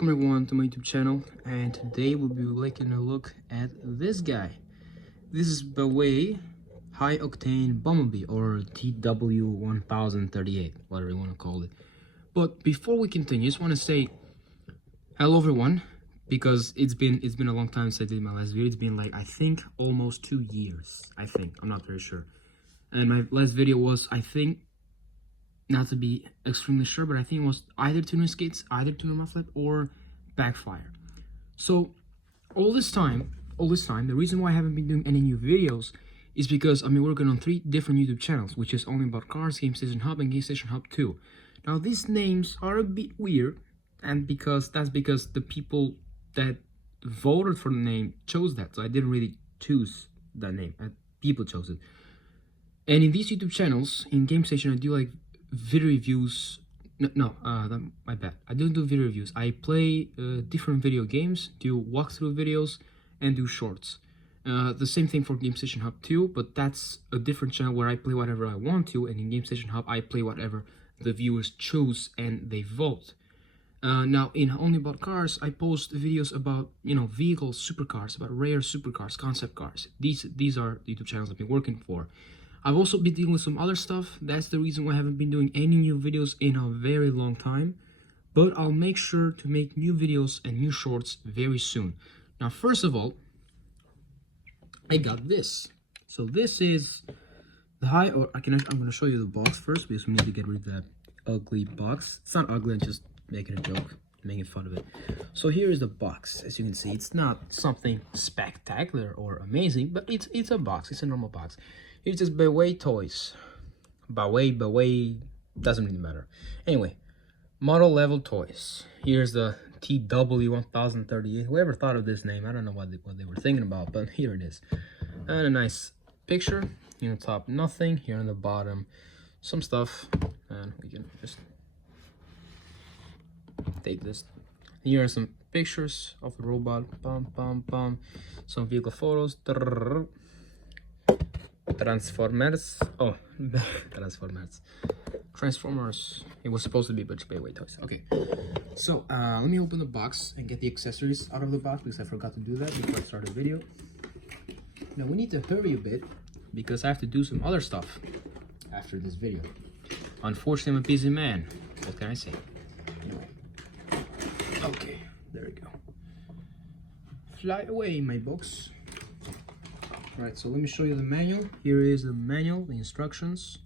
Welcome everyone to my YouTube channel, and today we'll be taking a look at this guy. This is BaiWei High Octane Bumblebee, or TW-1038, whatever you want to call it. But before we continue, I just want to say hello everyone, because it's been a long time since I did my last video. It's been like, I think, almost 2 years. I'm not very sure. And my last video was, I think, not to be extremely sure, but I think it was either tuner skates, either tuner mufflet, or backfire. So all this time, the reason why I haven't been doing any new videos is because I've been working on 3 different YouTube channels, which is only about cars, Game Station Hub, and Game Station Hub 2. Now these names are a bit weird, and that's because the people that voted for the name chose that, so I didn't really choose that name. People chose it. And in these YouTube channels, in Game Station, I do like video reviews. My bad. I don't do video reviews. I play different video games, do walkthrough videos, and do shorts. The same thing for Game Station Hub 2, but that's a different channel where I play whatever I want to, and in Game Station Hub I play whatever the viewers choose and they vote. Now in Only About Cars, I post videos about, vehicles, supercars, about rare supercars, concept cars. These are the YouTube channels I've been working for. I've also been dealing with some other stuff. That's the reason why I haven't been doing any new videos in a very long time. But I'll make sure to make new videos and new shorts very soon. Now, first of all, I got this. So this is the I'm going to show you the box first, because we need to get rid of that ugly box. It's not ugly, I'm just making a joke, making fun of it. So here is the box. As you can see, it's not something spectacular or amazing, but it's a box. It's a normal box. It's just BaiWei toys. BaiWei, doesn't really matter. Anyway, model level toys. Here's the TW-1038. Whoever thought of this name, I don't know what they were thinking about, but here it is. And a nice picture. Here on top, nothing. Here on the bottom, some stuff. And we can just take this. Here are some pictures of the robot. Some vehicle photos. Transformers. Transformers. It was supposed to be, but it's BaiWei toys. Okay, so let me open the box and get the accessories out of the box, because I forgot to do that before I started the video. Now we need to hurry a bit, because I have to do some other stuff after this video. Unfortunately, I'm a busy man. What can I say? Anyway. Okay, there we go. Fly away, my books. Alright, so let me show you the manual. Here is the manual, the instructions.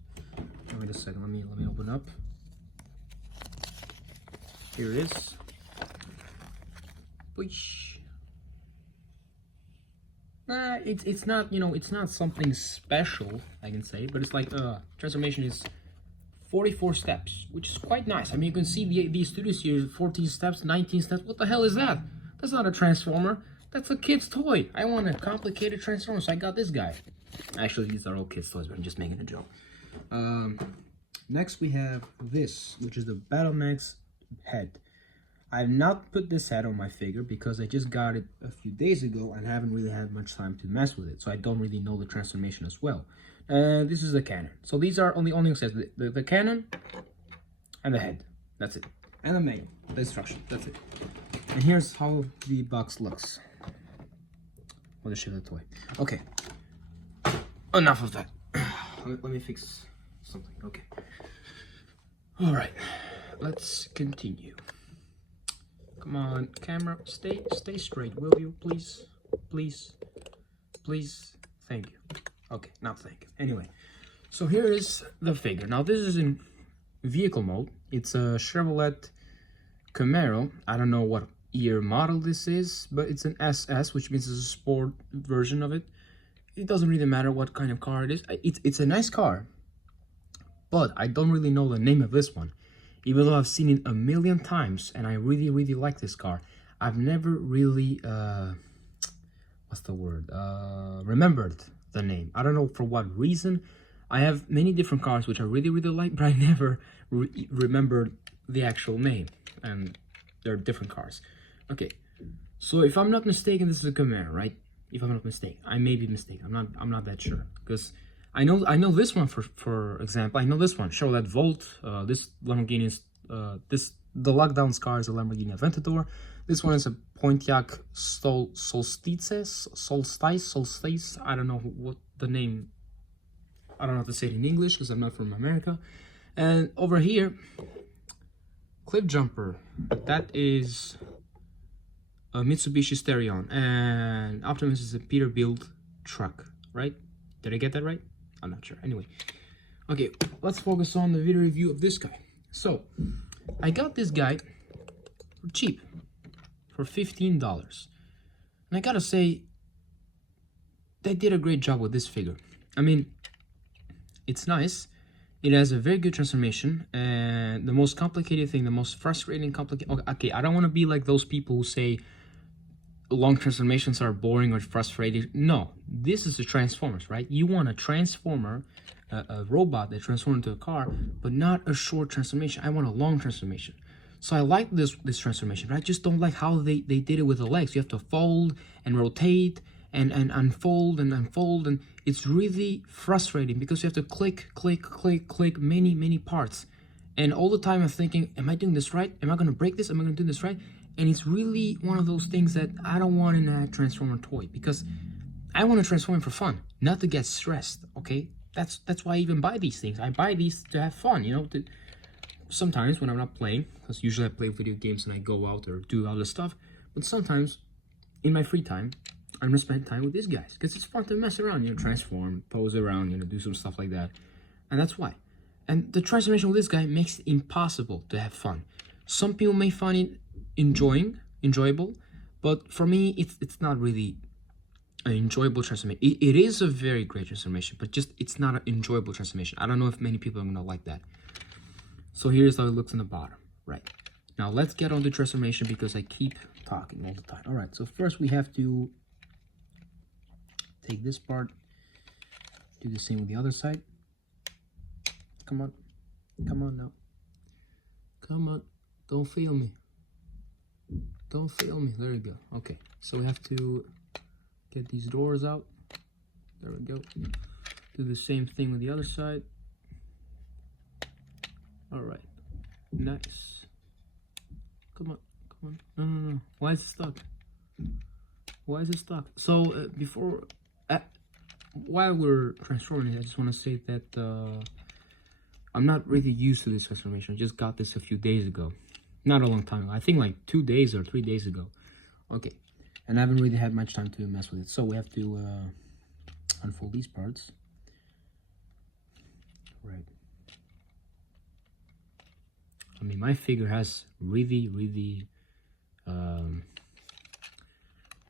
Wait a second, let me open up. Here it is. It's not, it's not something special, I can say, but it's like transformation is 44 steps, which is quite nice. I mean, you can see these studios here, 14 steps, 19 steps. What the hell is that? That's not a transformer. That's a kid's toy. I want a complicated transformer, so I got this guy. Actually, these are all kids' toys, but I'm just making a joke. Next, we have this, which is the BattleMax head. I've not put this head on my figure because I just got it a few days ago and haven't really had much time to mess with it, so I don't really know the transformation as well. This is the cannon. So these are only accessories: the cannon and the head. That's it. And the manual, the instruction. That's it. And here's how the box looks. Or the shape of the toy. Okay. Enough of that. Let me fix something. Okay. Alright. Let's continue. Come on, camera. Stay straight, will you? Please. Please. Please. Thank you. Okay, not thank you. Anyway. So here is the figure. Now this is in vehicle mode. It's a Chevrolet Camaro. I don't know what year model this is, but it's an SS, which means it's a sport version of it. It doesn't really matter what kind of car it is. It's a nice car, but I don't really know the name of this one, even though I've seen it a million times and I really like this car. I've never really remembered the name. I don't know for what reason. I have many different cars which I really like, but I never remembered the actual name, and they're different cars. Okay, so if I'm not mistaken, this is a Camaro, right? If I'm not mistaken, I may be mistaken. I'm not that sure, because I know this one for example. I know this one. Chevrolet Volt. This Lamborghini is this The lockdown car is a Lamborghini Aventador. This one is a Pontiac Solstice. I don't know what the name. I don't know how to say it in English because I'm not from America. And over here, Cliff Jumper. That is a Mitsubishi Stereon, and Optimus is a Peterbilt truck, right? Did I get that right? I'm not sure. Anyway, okay, let's focus on the video review of this guy. So, I got this guy for cheap, for $15. And I gotta say, they did a great job with this figure. I mean, it's nice. It has a very good transformation, and the most complicated thing, the most frustrating okay, I don't want to be like those people who say long transformations are boring or frustrating. No, this is a Transformers, right? You want a Transformer, a robot that transforms into a car, but not a short transformation. I want a long transformation. So I like this transformation, but I just don't like how they did it with the legs. You have to fold and rotate and unfold and unfold, and it's really frustrating because you have to click many parts, and all the time I'm thinking, am I doing this right? Am I going to break this? Am I going to do this right? And it's really one of those things that I don't want in a Transformer toy, because I want to transform for fun, not to get stressed. Okay, that's why I even buy these things. I buy these to have fun, you know. Sometimes when I'm not playing, because usually I play video games and I go out or do other stuff, but sometimes in my free time I'm gonna spend time with these guys because it's fun to mess around, you know, transform, pose around, you know, do some stuff like that. And that's why. And the transformation with this guy makes it impossible to have fun. Some people may find it enjoyable, but for me, it's not really an enjoyable transformation. It is a very great transformation, but just it's not an enjoyable transformation. I don't know if many people are gonna like that. So here's how it looks on the bottom, right? Now let's get on the transformation because I keep talking all the time. All right, so first we have to take this part, do the same with the other side. Come on now. Come on, don't fail me. Don't fail me, there you go. Okay, so we have to get these doors out. There we go. Do the same thing with the other side. All right, nice. Come on. No. Why is it stuck? Why is it stuck? So while we're transforming, I just want to say that I'm not really used to this transformation. I just got this a few days ago. Not a long time ago. I think like 2 days or 3 days ago. Okay, and I haven't really had much time to mess with it. So we have to unfold these parts. Right. I mean, my figure has really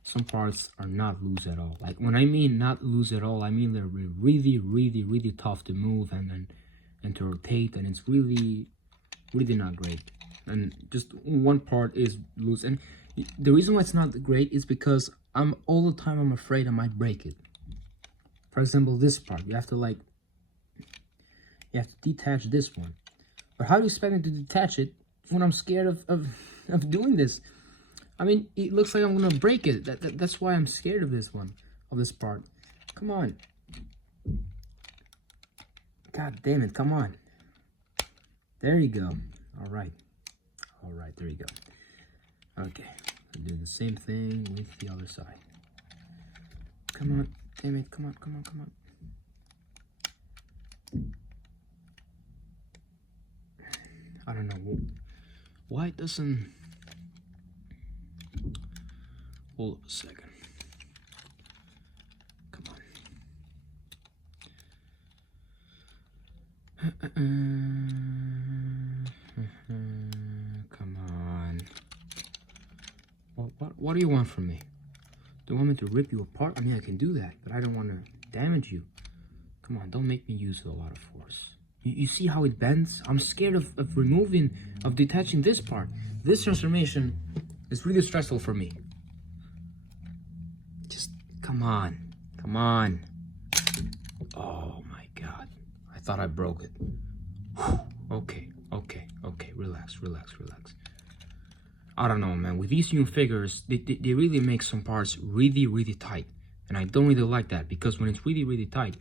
some parts are not loose at all. Like, when I mean not loose at all, I mean they're really tough to move and to rotate, and it's really not great. And just one part is loose, and the reason why it's not great is because all the time I'm afraid I might break it. For example, this part, you have to detach this one. But how do you expect me to detach it when I'm scared of doing this? I mean, it looks like I'm gonna break it. That's why I'm scared of this part. Come on. God damn it, come on. There you go. All right, there you go. Okay, I'll do the same thing with the other side. Come on, damn it, come on. I don't know why it doesn't. Hold up a second. Come on. What do you want from me? Do you want me to rip you apart? I mean, I can do that, but I don't want to damage you. Come on, don't make me use a lot of force. You see how it bends? I'm scared of detaching this part. This transformation is really stressful for me. Just, come on. Oh my God. I thought I broke it. Whew. Okay. Relax. I don't know, man. With these new figures, they really make some parts really tight. And I don't really like that, because when it's really tight,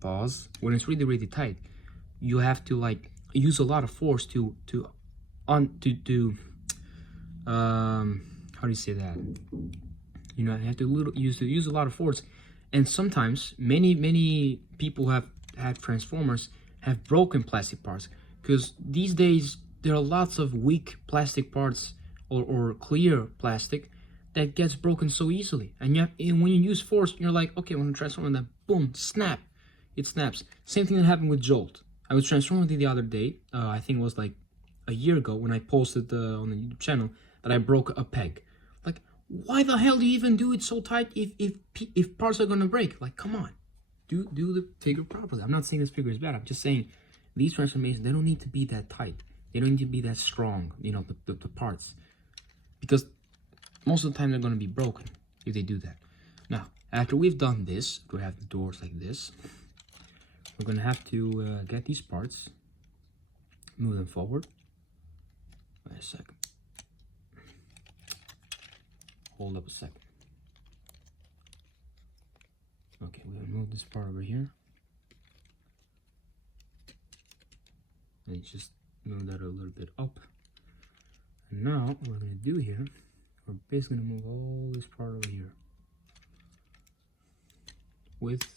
pause. When it's really tight, you have to use a lot of force to how do you say that? You know, you have to use a lot of force, and sometimes many people have had transformers have broken plastic parts, because these days there are lots of weak plastic parts or clear plastic that gets broken so easily, and when you use force, you're like, okay, when I transform that, boom, snap, it snaps. Same thing that happened with Jolt. I was transforming the other day. I think it was like a year ago when I posted on the YouTube channel that I broke a peg. Like, why the hell do you even do it so tight if parts are gonna break? Like, come on, do the figure properly. I'm not saying this figure is bad. I'm just saying these transformations, they don't need to be that tight. They don't need to be that strong. You know, the parts, because most of the time they're gonna be broken if they do that. Now, after we've done this, we have the doors like this. We're gonna have to get these parts, move them forward. Wait a second. Hold up a second. Okay, we're gonna move this part over here. And just move that a little bit up. And now, what we're gonna do here, we're basically gonna move all this part over here. With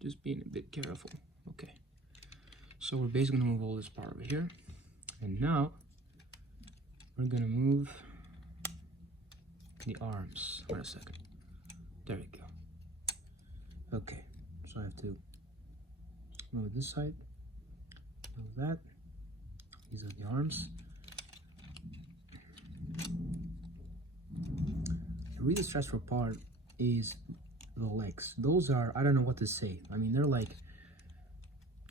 just being a bit careful. Okay. So we're basically gonna move all this part over here. And now, we're gonna move the arms. Wait a second. There we go. Okay, so I have to move this side, move that. These are the arms. The really stressful part is the legs. Those are, I don't know what to say. I mean, they're like,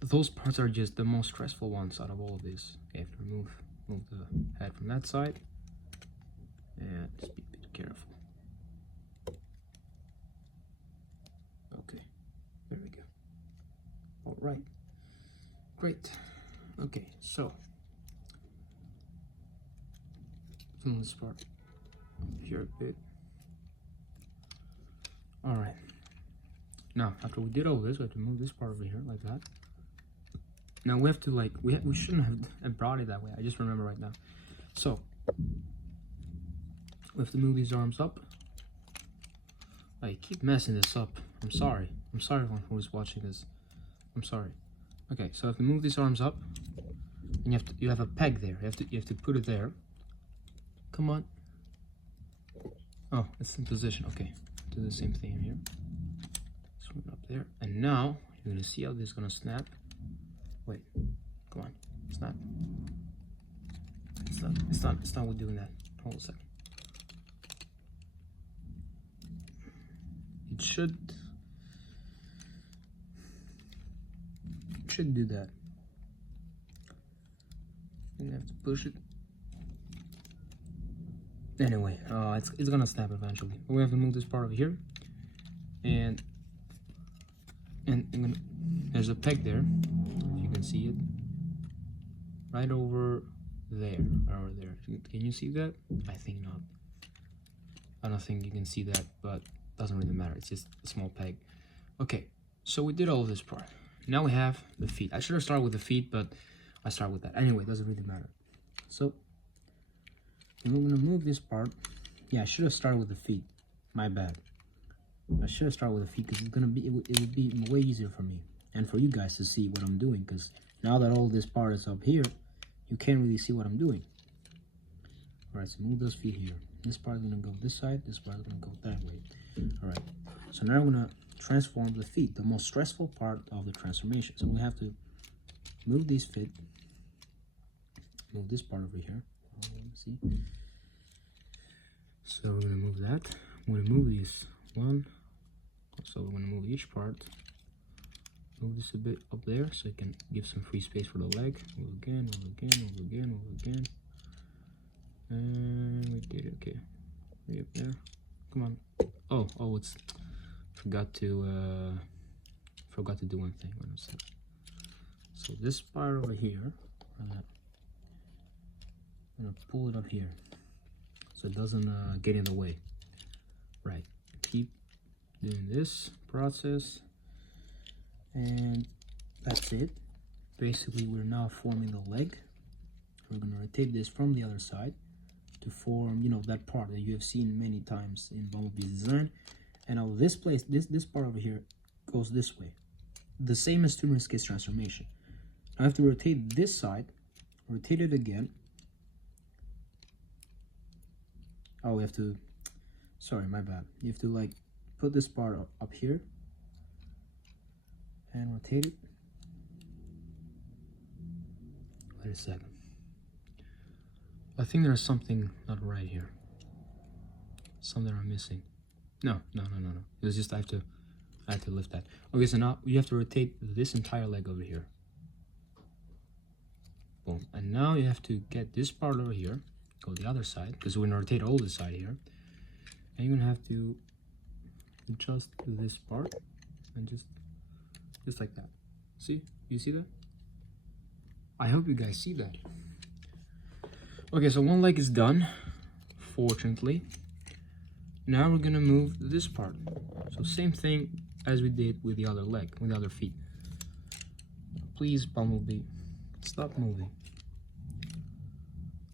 those parts are just the most stressful ones out of all of this. Okay, I have to move the head from that side. And just be a bit careful. Okay, there we go. All right, great. Okay, so film this part up here a bit. All right. Now, after we did all this, we have to move this part over here like that. Now we have to we shouldn't have brought it that way. I just remember right now. So we have to move these arms up. I keep messing this up. I'm sorry. I'm sorry everyone who is watching this. I'm sorry. Okay, so I have to move these arms up, and you have a peg there. You have to put it there. Come on. Oh, it's in position. Okay, do the same thing here. Swing it up there, and now you're gonna see how this is gonna snap. Wait, come on, snap. It's not doing that. Hold a second. It should do that. I'm gonna have to push it. Anyway, it's gonna snap eventually. But we have to move this part over here, and there's a peg there. If you can see it, right over there, Can you see that? I think not. I don't think you can see that, but doesn't really matter. It's just a small peg. Okay, so we did all of this part. Now we have the feet. I should have started with the feet, but I start with that. Anyway, it doesn't really matter. So we're gonna move this part. Yeah, I should have started with the feet. My bad. I should have started with the feet because it would be way easier for me and for you guys to see what I'm doing. Because now that all this part is up here, you can't really see what I'm doing. All right, so move those feet here. This part is gonna go this side. This part is gonna go that way. All right. So now I'm gonna transform the feet, the most stressful part of the transformation. So we have to move these feet, move this part over here. See? So we're gonna move that. We're gonna move these one. So we're gonna move each part. Move this a bit up there so it can give some free space for the leg. Move again, move again, move again, move again. And we did it. Okay, way up there. Come on. Oh, it's forgot to do one thing. So this part over here, I'm gonna pull it up here so it doesn't get in the way. Right. Keep doing this process, and that's it. Basically, we're now forming the leg. we're gonna rotate this from the other side to form, you know, that part that you have seen many times in Bumblebee's design. And now this place, this part over here goes this way, the same as Tuner's case transformation. I have to rotate this side, rotate it again. Oh, we have to, sorry, my bad. You have to like put this part up here and rotate it. Wait a second. I think there's something not right here. Something I'm missing. No. It's just I have to lift that. Okay, so now you have to rotate this entire leg over here. Boom. And now you have to get this part over here, go the other side, because we're gonna rotate all this side here. And you're gonna have to adjust this part and just like that. See? You see that? I hope you guys see that. Okay, so one leg is done, fortunately. Now we're gonna move this part. So same thing as we did with the other leg, with the other feet. Please, Bumblebee, stop moving.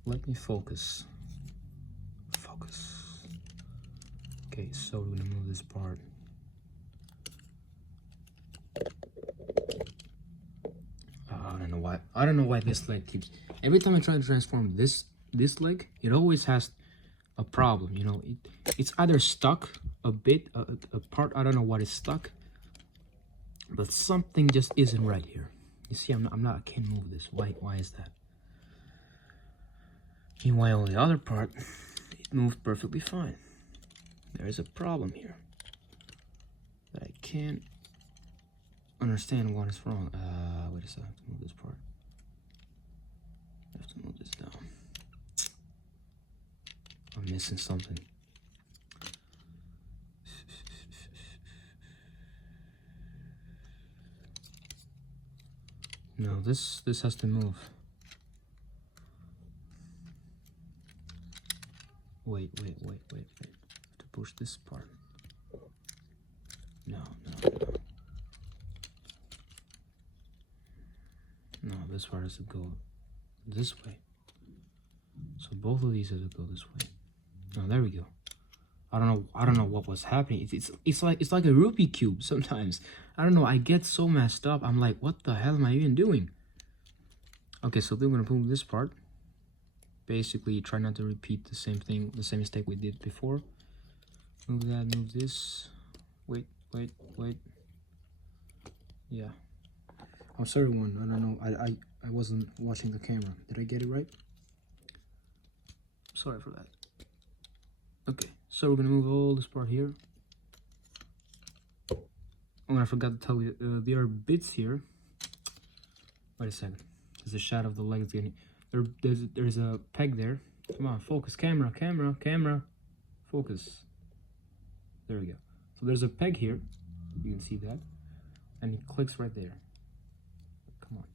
Let me focus. Focus. Okay, so we're gonna move this part. I don't know why this leg keeps, every time I try to transform this leg, it always has a problem, you know. It's either stuck a bit, a part, I don't know what is stuck, but something just isn't right here. You see, I can't move this. Why is that? Meanwhile, on the other part, it moved perfectly fine. There is a problem here that I can't understand what is wrong. Wait a second, I have to move this part. I have to move this down. I'm missing something. No, this has to move. Wait. I have to push this part. No. No, this part has to go this way. So both of these have to go this way. Oh, there we go. I don't know what was happening. It's like a Rubik's cube sometimes. I don't know. I get so messed up. I'm like, what the hell am I even doing? Okay, so then we're gonna move this part. Basically, try not to repeat the same thing, the same mistake we did before. Move that. Move this. Wait. Yeah. I'm sorry, one. I don't know. I wasn't watching the camera. Did I get it right? Sorry for that. Okay, so we're gonna move all this part here. Oh, I forgot to tell you, there are bits here. Wait a second. There's a shot of the legs getting. There's a peg there. Come on, focus, camera. Focus. There we go. So there's a peg here. You can see that, and it clicks right there. Come on.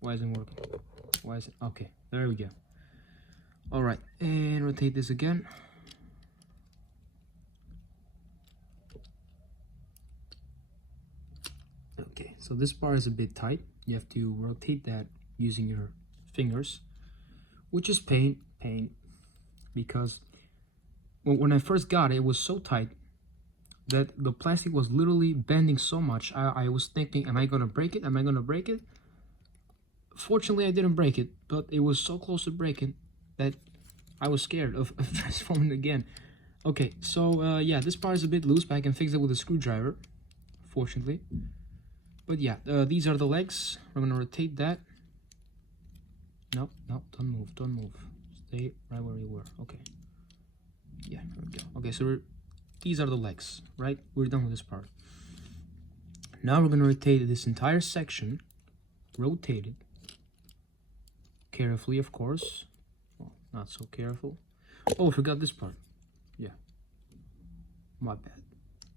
Why isn't it working? Why is it? Okay, there we go. All right, and rotate this again. Okay, so this part is a bit tight. You have to rotate that using your fingers, which is pain, because when I first got it, it was so tight that the plastic was literally bending so much. I was thinking, am I gonna break it? Am I gonna break it? Fortunately, I didn't break it, but it was so close to breaking that I was scared of transforming again. Okay, so yeah, this part is a bit loose, but I can fix it with a screwdriver, fortunately. But yeah, these are the legs. We're gonna rotate that. No, don't move. Stay right where you were. Okay. Yeah, there we go. Okay, so these are the legs, right? We're done with this part. Now we're gonna rotate this entire section. Rotate it carefully, of course. Well, not so careful. Oh, I forgot this part. Yeah, my bad.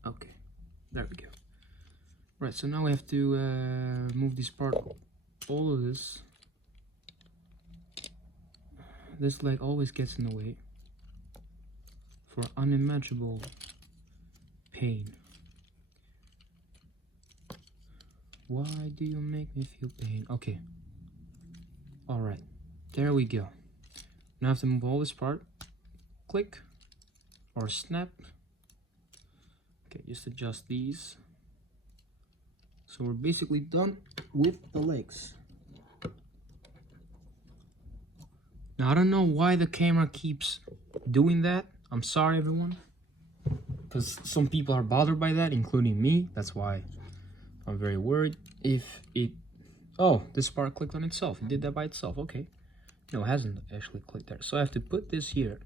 Okay, there we go. Right, so now we have to move this part, all of this. This leg always gets in the way for unimaginable pain. Why do you make me feel pain? Okay. All right. There we go. Now I have to move all this part. Click or snap. Okay, just adjust these. So we're basically done with the legs. Now I don't know why the camera keeps doing that. I'm sorry everyone, because some people are bothered by that, including me. That's why I'm very worried if it... Oh, this part clicked on itself. It did that by itself. Okay. No, it hasn't actually clicked there. So I have to put this here.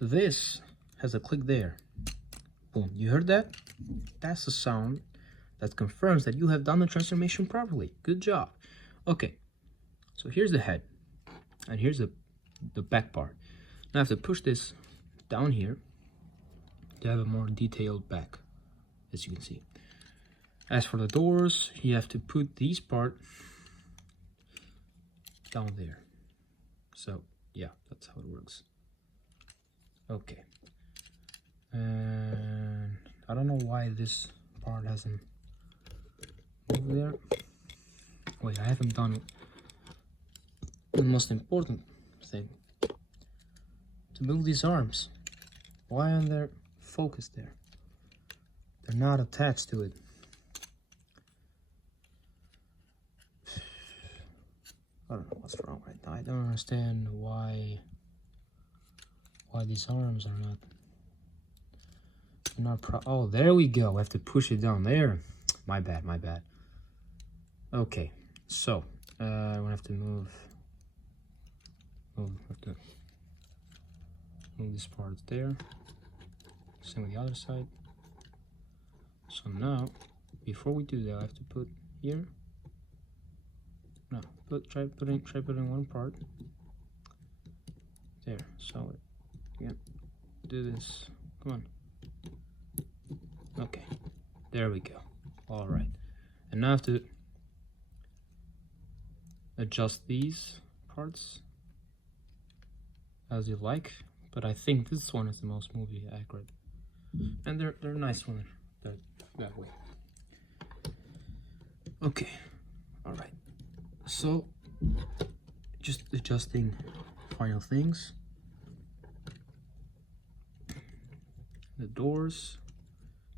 This has a click there. Boom. You heard that? That's the sound that confirms that you have done the transformation properly. Good job. Okay. So here's the head. And here's the back part. Now I have to push this down here to have a more detailed back, as you can see. As for the doors, you have to put these part down there. So yeah, that's how it works. Okay. And I don't know why this part hasn't moved there. Wait, I haven't done the most important thing. To move these arms. Why aren't they focused there? They're not attached to it. I don't know what's wrong right now. I don't understand why these arms are not oh, there we go. I have to push it down there. My bad. Okay, so we have to move this part there. Same with the other side. So now, before we do that, I have to put here. No, try putting one part there. So yeah, do this. Come on. Okay, there we go. All right, and now I have to adjust these parts as you like, but I think this one is the most movie accurate, and they're nice when they're that way. Okay, all right. So just adjusting final things. The doors.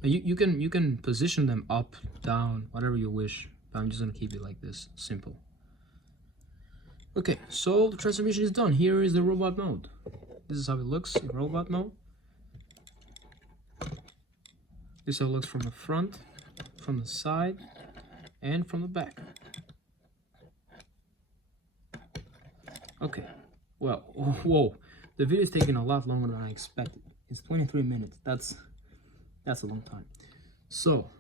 You can position them up, down, whatever you wish. But I'm just gonna keep it like this, simple. Okay, so the transformation is done. Here is the robot mode. This is how it looks in robot mode. This is how it looks from the front, from the side, and from the back. Okay, well, whoa, the video is taking a lot longer than I expected. It's 23 minutes. That's a long time. So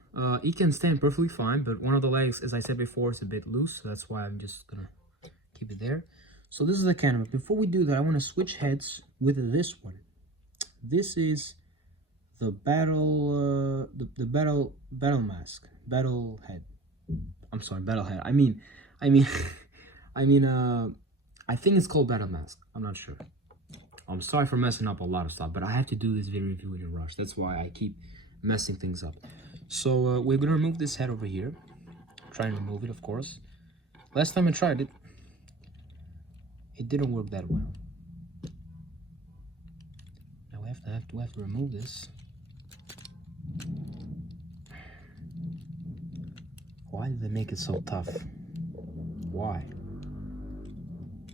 it can stand perfectly fine, but one of the legs, as I said before, is a bit loose, so that's why I'm just gonna keep it there. So this is the camera. Before we do that, I want to switch heads with this one. This is the battle mask, battle head. I'm sorry, battle head. I mean, I think it's called battle mask. I'm not sure. I'm sorry for messing up a lot of stuff, but I have to do this video review in a rush. That's why I keep messing things up. So we're gonna remove this head over here. Try and remove it, of course. Last time I tried it, it didn't work that well. Now we have to remove this. Why did they make it so tough? Why?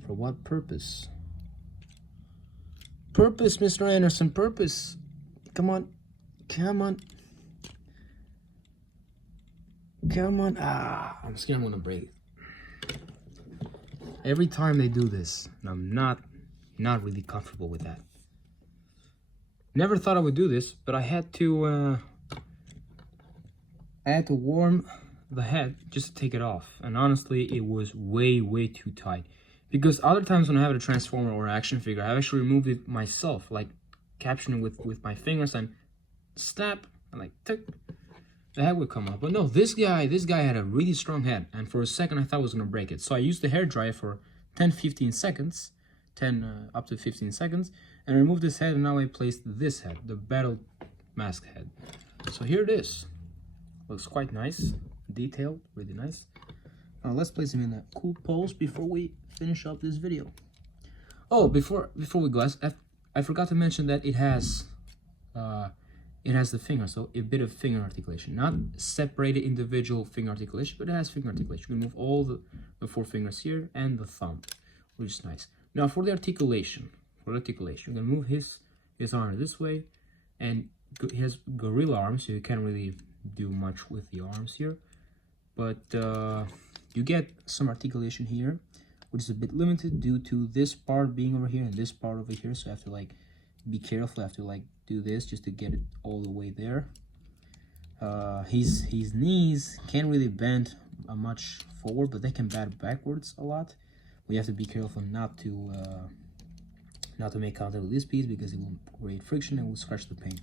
For what purpose? Purpose, Mr. Anderson, purpose. Come on. Come on. Come on. Ah, I'm scared I'm gonna break it. Every time they do this, and I'm not really comfortable with that. Never thought I would do this, but I had to warm the head just to take it off. And honestly, it was way too tight. Because other times when I have a transformer or action figure, I've actually removed it myself, like capturing with my fingers and snap and like tick, the head would come up. But no, this guy had a really strong head, and for a second I thought I was gonna break it. So I used the hair dryer for 10-15 seconds, up to 15 seconds, and I removed this head, and now I placed this head, the battle mask head. So here it is. Looks quite nice, detailed, really nice. Let's place him in a cool pose before we finish up this video. Oh, before we go, I forgot to mention that it has the finger, so a bit of finger articulation, not separated individual finger articulation, but it has finger articulation. You can move all the 4 fingers here and the thumb, which is nice. Now for the articulation, you're gonna move his arm this way, and he has gorilla arms, so you can't really do much with the arms here, but you get some articulation here, which is a bit limited due to this part being over here and this part over here, so I have to like be careful. I have to like do this just to get it all the way there. His knees can't really bend much forward, but they can bend backwards a lot. We have to be careful not to make contact with this piece, because it will create friction and will scratch the paint.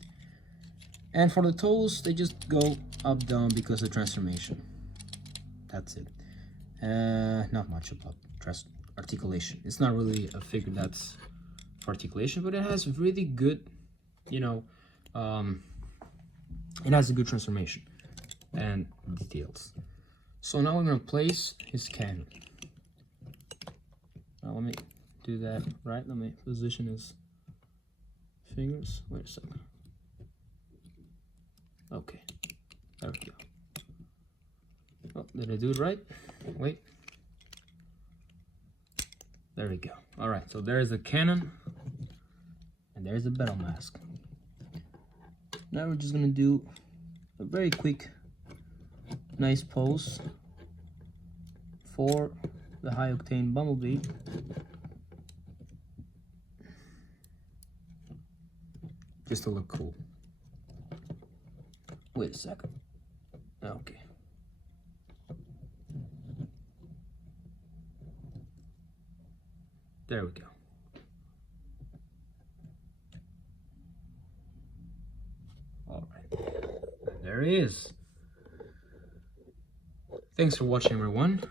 And for the toes, they just go up, down because of transformation. That's it. Not much about articulation. It's not really a figure that's for articulation, but it has really good, you know, it has a good transformation and details. So now we're gonna place his cannon. Now let me do that right. Let me position his fingers. Wait a second. Okay, there we go. Oh, did I do it right? Wait. There we go. All right, so there's the cannon and there's the battle mask. Now we're just gonna do a very quick, nice pose for the high octane Bumblebee. Just to look cool. Wait a second. Okay. There we go. All right. There he is. Thanks for watching, everyone.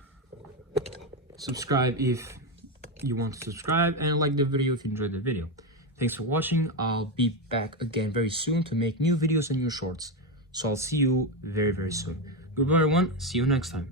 Subscribe if you want to subscribe, and like the video if you enjoyed the video. Thanks for watching. I'll be back again very soon to make new videos and new shorts. So I'll see you very, very soon. Goodbye, everyone. See you next time.